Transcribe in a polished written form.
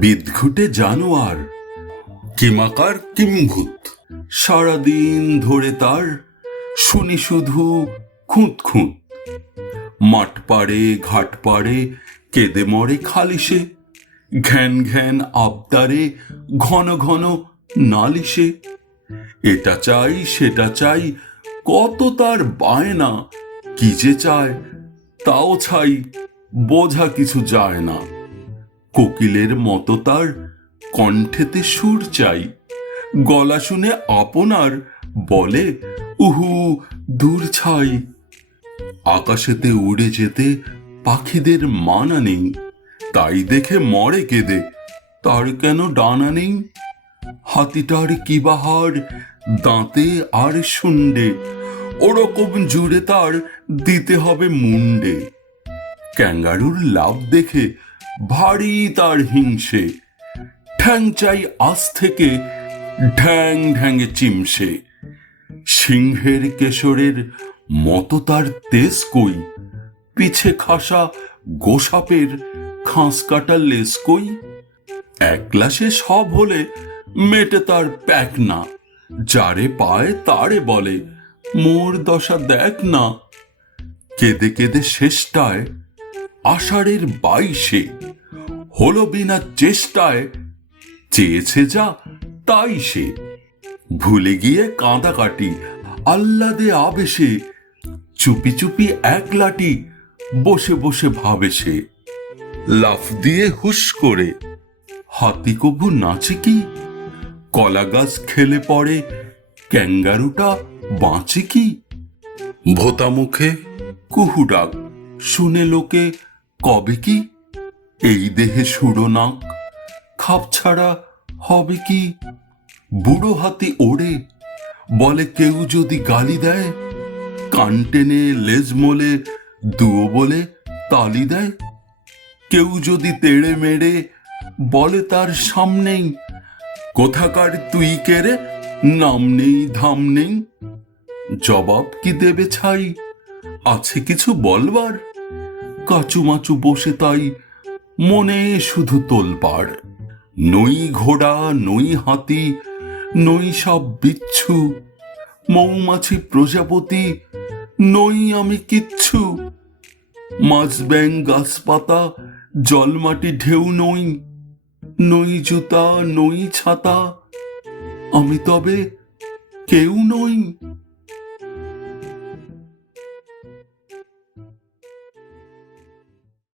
বিদঘুটে জানোয়ার, কিমাকার কিম্ভূত, সারাদিন ধরে তার শুনি শুধু খুঁত খুঁত। মাঠ পাড়ে ঘাট পাড়ে কেঁদে মরে খালিসে, ঘ্যান ঘ্যান আবদারে ঘন ঘন নালিশে। এটা চাই সেটা চাই কত তার বায়না, কি যে চায় তাও ছাই বোঝা কিছু যায় না। কোকিলের মতো তার কণ্ঠেতে সুর চাই, গলা শুনে আপনার বলে উহু দূর ছাই। আকাশেতে উড়ে যেতে পাখিদের মানা নেই, তাই দেখে মরে কেঁদে তার কেন ডানা নেই। হাতিটার কি বাহার দাঁতে আর শুন্ডে, ওরকম জুড়ে তার দিতে হবে মুন্ডে। ক্যাঙ্গারুর লাভ দেখে ভারী তার হিংসে, ঠ্যাং চাই আজ থেকে ঢ্যাং ঢ্যাঙে চিমসে। সিংহের কেশরের মতো তার তেজ কই, পিছে খাসা গোসাপের খাস কাটা লেজ কই। এক গ্লাসে সব হলে মেটে তার প্যাক না, যারে পায় তারে বলে মোর দশা দেখ না। কেঁদে কেঁদে শেষটায় আষাঢ়ের 22-এ হলো বিনা চেষ্টায়, চেয়েছে যা তাই সে। ভুলে গিয়ে কাঁদাকাটি আহ্লাদে আবেশে, চুপি চুপি এক লাঠি বসে বসে ভাবে সে। লাফ দিয়ে হুশ করে হাতি কবু নাচে কি, কলা গাছ খেলে পড়ে ক্যাঙ্গারুটা বাঁচে কি। ভোতা মুখে কুহু ডাক শুনে লোকে কবে কি, এই দেহে সুড়ো নাক খাপ ছাড়া হবে কি। বুড়ো হাতি ওড়ে বলে কেউ যদি গালি দেয়, কান টেনে লেজ মোলে দুয়ো বলে তালি দেয়। কেউ যদি তেড়ে মেরে বলে তার সামনেই, কোথাকার তুই কেড়ে নাম নেই ধাম নেই। জবাব কি দেবে ছাই, আছে কিছু বলবার? কাচুমাচু বসে তাই মনে শুধু তোলপাড়। নই ঘোড়া নই হাতি নই সব বিচ্ছু, মৌমাছি প্রজাপতি নই আমি কিচ্ছু। মাছ ব্যাং গাছপাতা জল মাটি ঢেউ নই, নই জুতা নই ছাতা, আমি তবে কেউ নই।